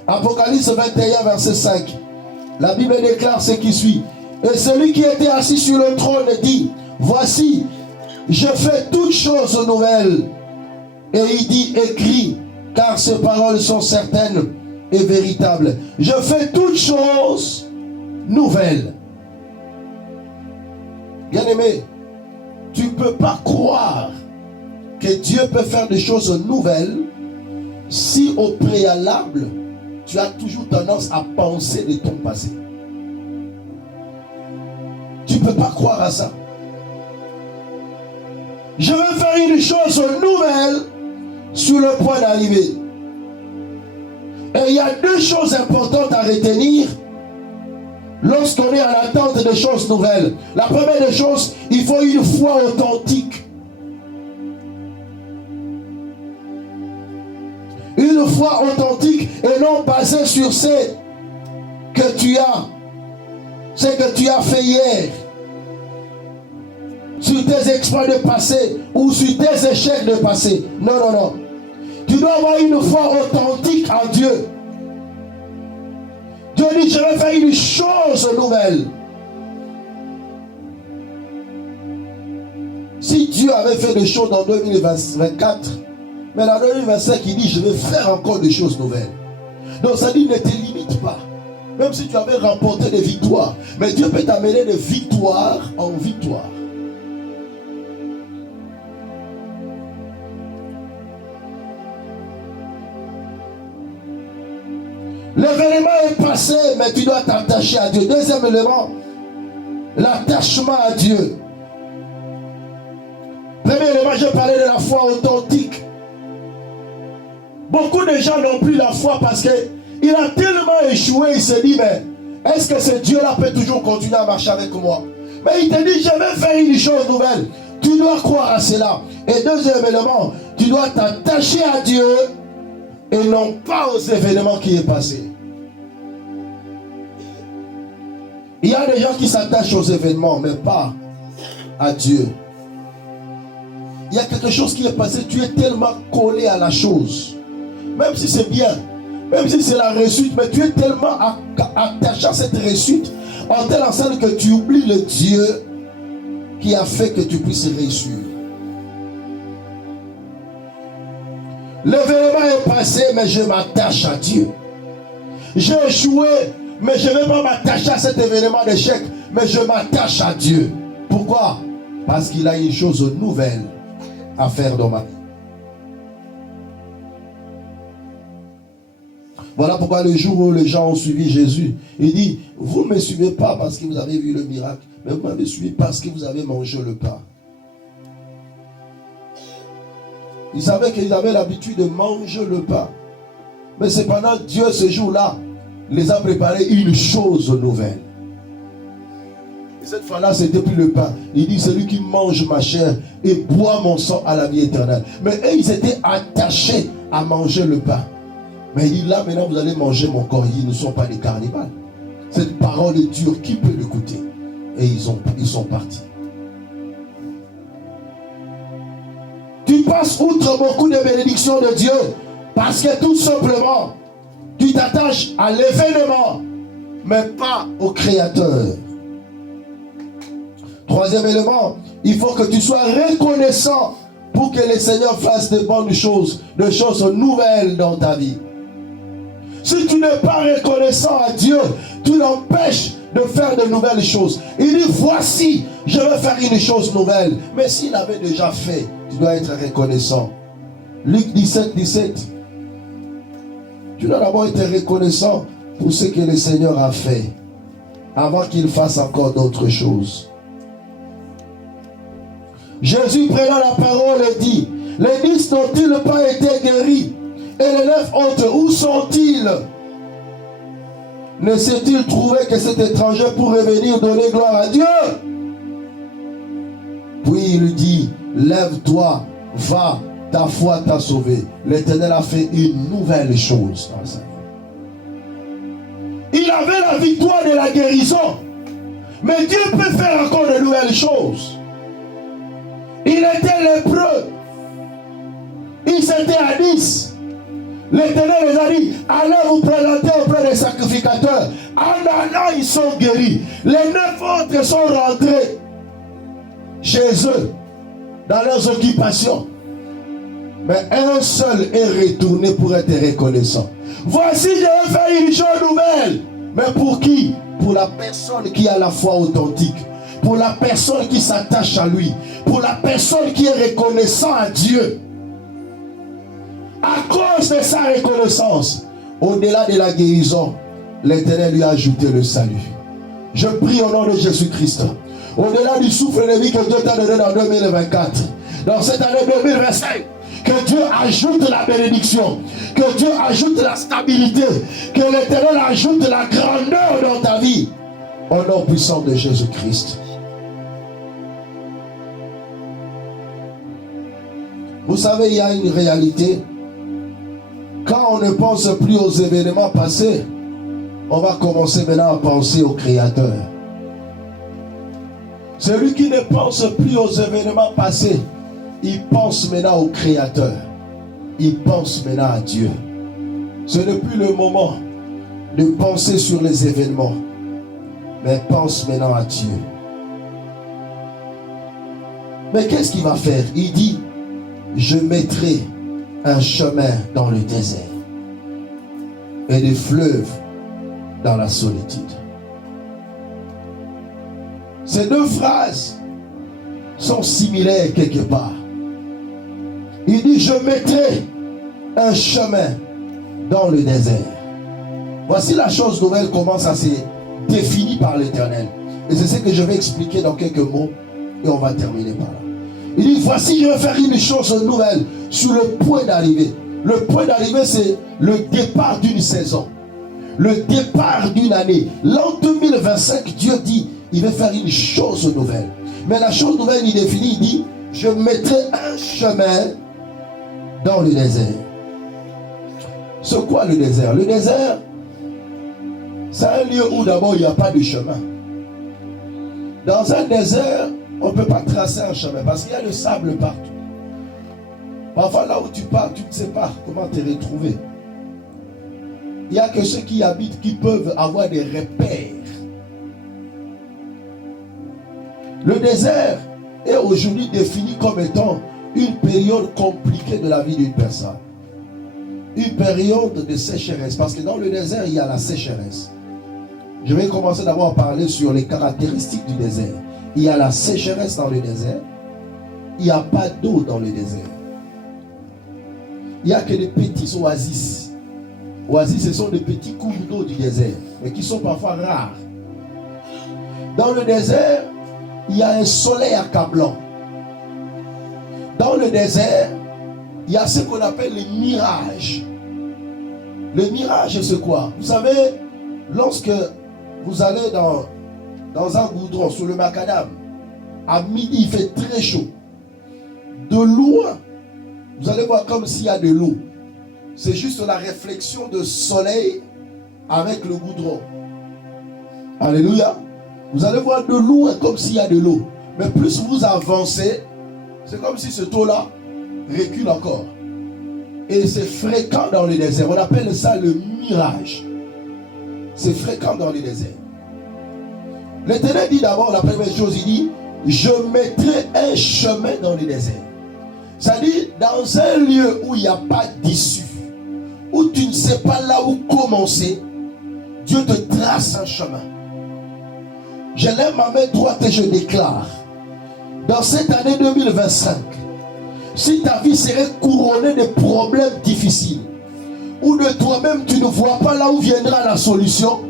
Apocalypse 21 verset 5. La Bible déclare ce qui suit. Et celui qui était assis sur le trône dit, voici, je fais toutes choses nouvelles. Et il dit, écris, car ces paroles sont certaines et véritables. Je fais toutes choses nouvelles. Bien-aimé, tu ne peux pas croire que Dieu peut faire des choses nouvelles si au préalable, tu as toujours tendance à penser de ton passé. Tu ne peux pas croire à ça. Je vais faire une chose nouvelle sur le point d'arriver. Et il y a deux choses importantes à retenir lorsqu'on est en attente de choses nouvelles. La première des choses, il faut une foi authentique. Une foi authentique et non basée sur ce que tu as fait hier, sur tes exploits de passé ou sur tes échecs de passé. Non, non, non. Tu dois avoir une foi authentique en Dieu. Dieu dit, je vais faire une chose nouvelle. Si Dieu avait fait des choses en 2024, mais dans 2025, il dit, je vais faire encore des choses nouvelles. Donc ça dit, ne te limite pas. Même si tu avais remporté des victoires, mais Dieu peut t'amener de victoire en victoire. L'événement est passé, mais tu dois t'attacher à Dieu. Deuxième élément, l'attachement à Dieu. Premier élément, je parlais de la foi authentique. Beaucoup de gens n'ont plus la foi parce qu'il a tellement échoué, il se dit, mais est-ce que ce Dieu-là peut toujours continuer à marcher avec moi? Mais il te dit, je vais faire une chose nouvelle. Tu dois croire à cela. Et deuxième élément, tu dois t'attacher à Dieu et non pas aux événements qui est passé. Il y a des gens qui s'attachent aux événements, mais pas à Dieu. Il y a quelque chose qui est passé, tu es tellement collé à la chose. Même si c'est bien, même si c'est la réussite, mais tu es tellement attaché à cette réussite, en telle enseigne que tu oublies le Dieu qui a fait que tu puisses réussir. L'événement est passé, mais je m'attache à Dieu. J'ai échoué, mais je ne vais pas m'attacher à cet événement d'échec, mais je m'attache à Dieu. Pourquoi? Parce qu'il a une chose nouvelle à faire dans ma vie. Voilà pourquoi le jour où les gens ont suivi Jésus, il dit, vous ne me suivez pas parce que vous avez vu le miracle, mais vous m'avez suivi parce que vous avez mangé le pain. Ils savaient qu'ils avaient l'habitude de manger le pain. Mais cependant, Dieu, ce jour-là, les a préparé une chose nouvelle. Et cette fois-là, c'était plus le pain. Il dit, celui qui mange ma chair et boit mon sang à la vie éternelle. Mais eux, ils étaient attachés à manger le pain. Mais il dit, là, maintenant, vous allez manger mon corps. Ils ne sont pas des cannibales. Cette parole est dure. Qui peut l'écouter? Et ils sont partis. Tu passes outre beaucoup de bénédictions de Dieu parce que tout simplement, tu t'attaches à l'événement, mais pas au Créateur. Troisième élément, il faut que tu sois reconnaissant pour que le Seigneur fasse de bonnes choses, de choses nouvelles dans ta vie. Si tu n'es pas reconnaissant à Dieu, tu l'empêches de faire de nouvelles choses. Il dit, voici, je vais faire une chose nouvelle. Mais s'il avait déjà fait, tu dois être reconnaissant. Luc 17, 17. Tu dois d'abord être reconnaissant pour ce que le Seigneur a fait, avant qu'il fasse encore d'autres choses. Jésus prenant la parole et dit, les 10 n'ont-ils pas été guéris? Et les 9 autres, où sont-ils? Ne s'est-il trouvé que cet étranger pourrait venir donner gloire à Dieu? Puis il lui dit, lève-toi, va, ta foi t'a sauvé. L'Éternel a fait une nouvelle chose dans sa vie. Il avait la victoire de la guérison. Mais Dieu peut faire encore de nouvelles choses. Il était lépreux. Il s'était à 10. L'Éternel les a dit, allez vous présenter auprès des sacrificateurs. En allant, ils sont guéris. Les 9 autres sont rentrés chez eux, dans leurs occupations. Mais un seul est retourné pour être reconnaissant. Voici, je vais faire une chose nouvelle. Mais pour qui? Pour la personne qui a la foi authentique. Pour la personne qui s'attache à lui. Pour la personne qui est reconnaissant à Dieu. À cause de sa reconnaissance, au-delà de la guérison, l'Éternel lui a ajouté le salut. Je prie au nom de Jésus-Christ. Au-delà du souffle de vie que Dieu t'a donné dans 2024, dans cette année 2025, que Dieu ajoute la bénédiction, que Dieu ajoute la stabilité, que l'Éternel ajoute la grandeur dans ta vie. Au nom puissant de Jésus-Christ. Vous savez, il y a une réalité. Quand on ne pense plus aux événements passés, on va commencer maintenant à penser au Créateur. Celui qui ne pense plus aux événements passés, il pense maintenant au Créateur. Il pense maintenant à Dieu. Ce n'est plus le moment de penser sur les événements, mais pense maintenant à Dieu. Mais qu'est-ce qu'il va faire? Il dit, je mettrai un chemin dans le désert et des fleuves dans la solitude. Ces deux phrases sont similaires quelque part. Il dit, je mettrai un chemin dans le désert. Voici la chose nouvelle commence à se définir par l'Éternel. Et c'est ce que je vais expliquer dans quelques mots et on va terminer par là. Il dit, voici, je vais faire une chose nouvelle sur le point d'arrivée. Le point d'arrivée, c'est le départ d'une saison. Le départ d'une année. L'an 2025, Dieu dit, il va faire une chose nouvelle. Mais la chose nouvelle, il définit, il dit, je mettrai un chemin dans le désert. C'est quoi le désert? Le désert, c'est un lieu où d'abord il n'y a pas de chemin. Dans un désert, on ne peut pas tracer un chemin parce qu'il y a le sable partout. Parfois là où tu pars, tu ne sais pas comment te retrouver. Il n'y a que ceux qui y habitent qui peuvent avoir des repères. Le désert est aujourd'hui défini comme étant une période compliquée de la vie d'une personne. Une période de sécheresse. Parce que dans le désert, il y a la sécheresse. Je vais commencer d'abord à parler sur les caractéristiques du désert. Il y a la sécheresse dans le désert. Il n'y a pas d'eau dans le désert. Il n'y a que des petits oasis. Oasis, ce sont des petits cours d'eau du désert, mais qui sont parfois rares. Dans le désert, il y a un soleil accablant. Dans le désert, il y a ce qu'on appelle les mirages. Le mirage, c'est quoi? Vous savez, lorsque vous allez dans un goudron sur le macadam, à midi, il fait très chaud. De loin, vous allez voir comme s'il y a de l'eau. C'est juste la réflexion de soleil avec le goudron. Alléluia. Vous allez voir de loin comme s'il y a de l'eau. Mais plus vous avancez, c'est comme si ce taux-là recule encore. Et c'est fréquent dans le désert. On appelle ça le mirage. C'est fréquent dans le désert. L'Éternel dit d'abord, la première chose, il dit, je mettrai un chemin dans le désert. C'est-à-dire, dans un lieu où il n'y a pas d'issue, où tu ne sais pas là où commencer, Dieu te trace un chemin. Je lève ma main droite et je déclare, dans cette année 2025, si ta vie serait couronnée de problèmes difficiles, ou de toi-même tu ne vois pas là où viendra la solution,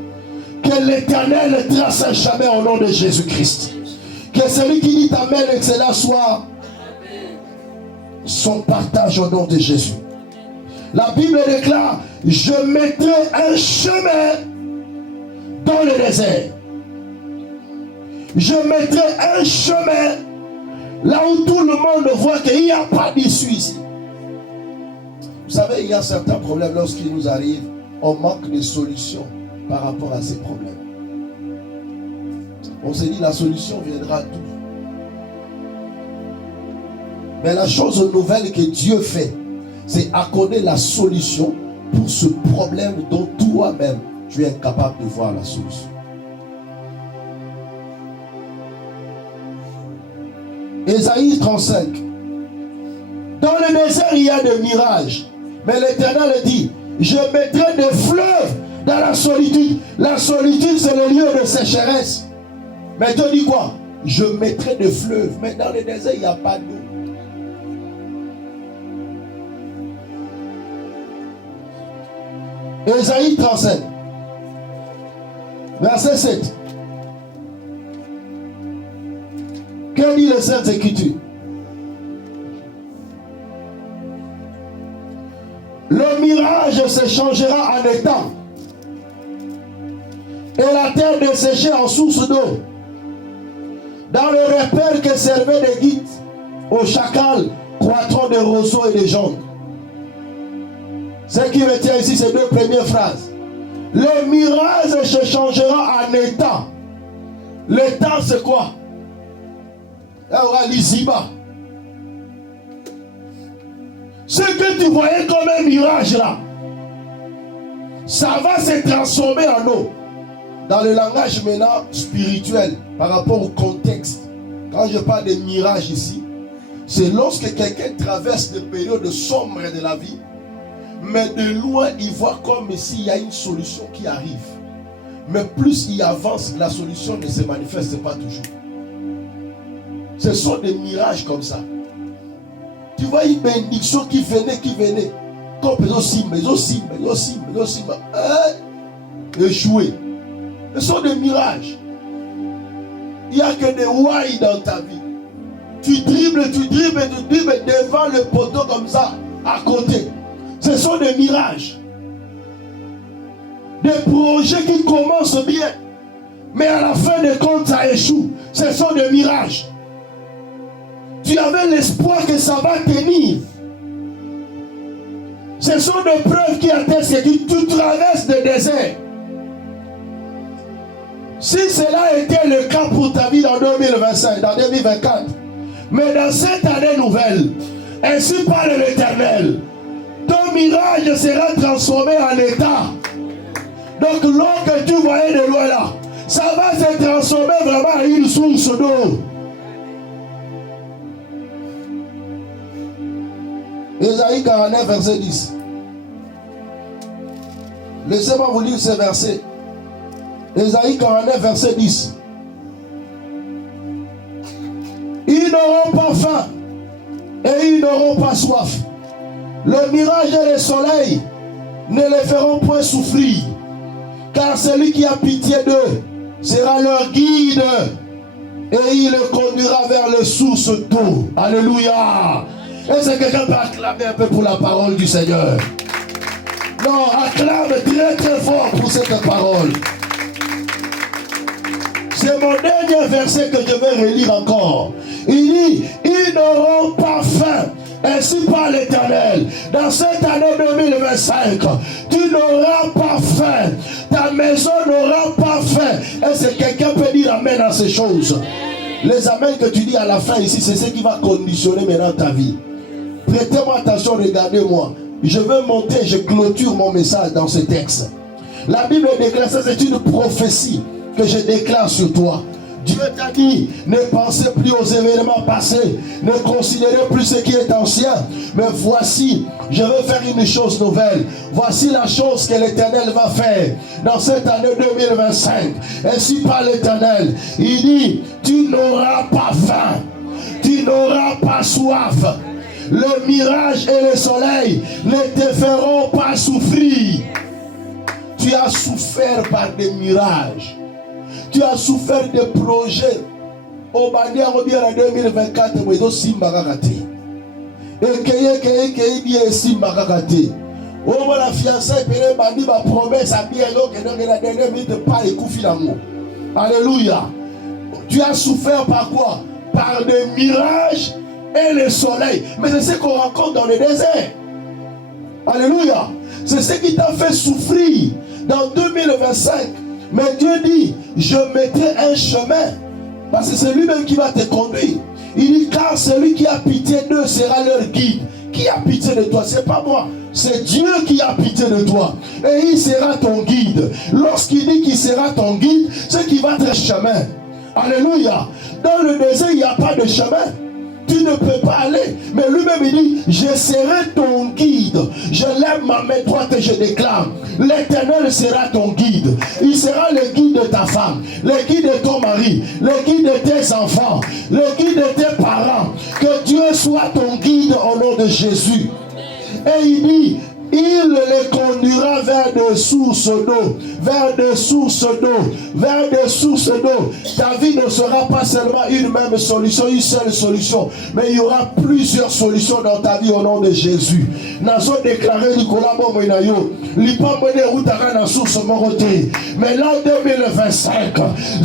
que l'Éternel trace un chemin au nom de Jésus-Christ. Que celui qui dit Amen et que cela soit son partage au nom de Jésus. La Bible déclare, je mettrai un chemin dans le désert. Je mettrai un chemin là où tout le monde voit qu'il n'y a pas d'issue ici. Vous savez, il y a certains problèmes lorsqu'ils nous arrivent, on manque de solutions par rapport à ces problèmes. On s'est dit la solution viendra d'où? Mais la chose nouvelle que Dieu fait, c'est accorder la solution pour ce problème dont toi-même tu es incapable de voir la solution. Ésaïe 35. Dans le désert, il y a des mirages. Mais l'Éternel dit, je mettrai des fleuves dans la solitude. La solitude, c'est le lieu de sécheresse. Mais Dieu dit quoi? Je mettrai des fleuves. Mais dans le désert, il n'y a pas d'eau. Ésaïe 35. Verset 7. Que dit les Saintes Écritures? Le mirage se changera en étang et la terre desséchée en source d'eau. Dans le repère que servaient des guides aux chacals croîtront des roseaux et des joncs. Ce qui retient ici ces deux premières phrases. Le mirage se changera en étang. L'étang c'est quoi? Il y aura l'Iziba. Ce que tu voyais comme un mirage là, ça va se transformer en eau. Dans le langage maintenant spirituel, par rapport au contexte, quand je parle de mirage ici, c'est lorsque quelqu'un traverse des périodes sombres de la vie, mais de loin il voit comme s'il y a une solution qui arrive. Mais plus il avance, la solution ne se manifeste pas toujours. Ce sont des mirages comme ça. Tu vois une bénédiction qui venait. Comme échoué. Ce sont des mirages. Il n'y a que des ouailles dans ta vie. Tu dribbles devant le poteau comme ça, à côté. Ce sont des mirages. Des projets qui commencent bien, mais à la fin des comptes, ça échoue. Ce sont des mirages. Tu avais l'espoir que ça va tenir. Ce sont des preuves qui attestent que tu traverses des déserts. Si cela était le cas pour ta vie dans 2025, dans 2024, mais dans cette année nouvelle, ainsi parle l'Éternel, ton mirage sera transformé en état. Donc l'eau que tu voyais de loin là, ça va se transformer vraiment en une source d'eau. Ésaïe 49, verset 10. Laissez-moi vous lire ce verset. Ésaïe 49, verset 10. Ils n'auront pas faim et ils n'auront pas soif. Le mirage et le soleil ne les feront point souffrir, car celui qui a pitié d'eux sera leur guide et il les conduira vers les sources d'eau. Alléluia. Est-ce que quelqu'un peut acclamer un peu pour la parole du Seigneur? Non, acclame très très fort pour cette parole. C'est mon dernier verset que je vais relire encore. Il dit, ils n'auront pas faim. Ainsi parle l'Éternel. Dans cette année 2025, tu n'auras pas faim. Ta maison n'aura pas faim. Est-ce que quelqu'un peut dire amen à ces choses? Les amens que tu dis à la fin ici, c'est ce qui va conditionner maintenant ta vie. Prêtez-moi attention, regardez-moi. Je veux monter, je clôture mon message dans ce texte. La Bible déclare, ça c'est une prophétie que je déclare sur toi. Dieu t'a dit, ne pensez plus aux événements passés, ne considérez plus ce qui est ancien, mais voici, je veux faire une chose nouvelle. Voici la chose que l'Éternel va faire dans cette année 2025. Ainsi parle l'Éternel. Il dit, tu n'auras pas faim, tu n'auras pas soif. Le mirage et le soleil ne te feront pas souffrir. Tu as souffert par des mirages. Tu as souffert des projets. Au Bandia en 2024, Et qu'il bien ici, Makakate. Oh, la fiançaille, il m'a ma promesse à bien que la dernière minute pas écouter l'amour. Alléluia. Tu as souffert par quoi? Par des mirages et le soleil. Mais c'est ce qu'on rencontre dans le désert. Alléluia. C'est ce qui t'a fait souffrir dans 2025. Mais Dieu dit, je mettrai un chemin. Parce que c'est lui-même qui va te conduire. Il dit, car celui qui a pitié d'eux sera leur guide. Qui a pitié de toi? C'est pas moi. C'est Dieu qui a pitié de toi. Et il sera ton guide. Lorsqu'il dit qu'il sera ton guide, c'est qu'il va te chemin. Alléluia. Dans le désert, il n'y a pas de chemin. Tu ne peux pas aller. Mais lui-même, il dit, je serai ton guide. Je lève ma main droite et je déclare, l'Éternel sera ton guide. Il sera le guide de ta femme, le guide de ton mari, le guide de tes enfants, le guide de tes parents. Que Dieu soit ton guide au nom de Jésus. Et il dit, il les conduira vers des sources d'eau, vers des sources d'eau, vers des sources d'eau. Ta vie ne sera pas seulement une même solution, une seule solution, mais il y aura plusieurs solutions dans ta vie au nom de Jésus. Nazo déclaré Nicolas Momoinayo, l'IPA Mone Routara na source Moroté. Mais l'an 2025,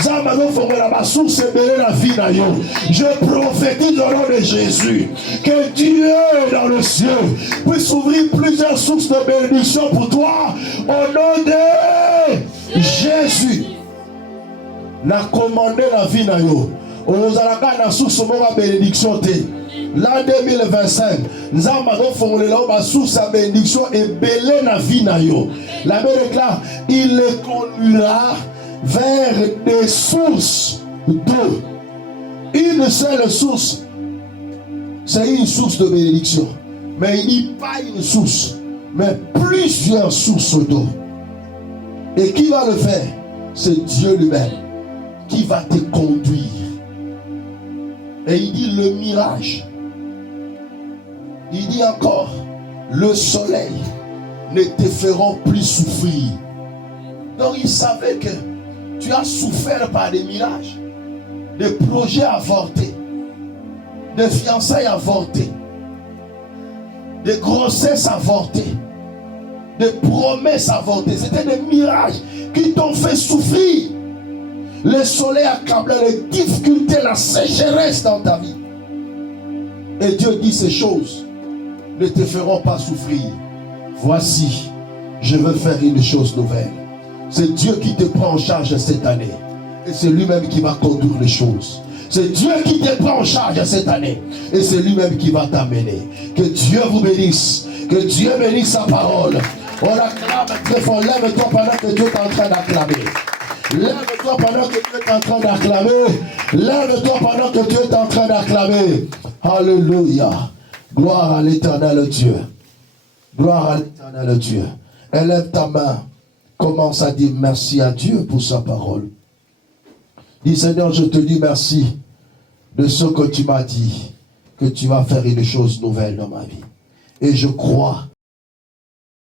Zamano Fongela ma source belé la vie nayo. Je prophétise au nom de Jésus que Dieu dans le ciel puisse ouvrir plusieurs sources de bénédiction pour toi au nom de Jésus. Na commandé la vie na yo. On a la source de bénédiction. L'an 2025, nous avons ma source de bénédiction et belé la vie na yo. La Bible déclare, il les conduira vers des sources d'eau. Une seule source, c'est une source de bénédiction. Mais il dit pas une source, mais plusieurs sources d'eau. Et qui va le faire? C'est Dieu lui-même qui va te conduire. Et il dit le mirage. Il dit encore, le soleil ne te feront plus souffrir. Donc il savait que tu as souffert par des mirages, des projets avortés, des fiançailles avortées, des grossesses avortées, des promesses avortées. C'était des mirages qui t'ont fait souffrir. Le soleil accablant, les difficultés, la sécheresse dans ta vie. Et Dieu dit ces choses ne te feront pas souffrir. Voici, je veux faire une chose nouvelle. C'est Dieu qui te prend en charge cette année. Et c'est lui-même qui va conduire les choses. C'est Dieu qui te prend en charge cette année. Et c'est lui-même qui va t'amener. Que Dieu vous bénisse. Que Dieu bénisse sa parole. On acclame très fort. Lève-toi pendant que Dieu est en train d'acclamer. Lève-toi pendant que Dieu est en train d'acclamer. Lève-toi pendant que Dieu est en train d'acclamer. Alléluia. Gloire à l'Éternel Dieu. Gloire à l'Éternel Dieu. Élève ta main. Commence à dire merci à Dieu pour sa parole. Dis Seigneur, je te dis merci de ce que tu m'as dit. Que tu vas faire une chose nouvelle dans ma vie. Et je crois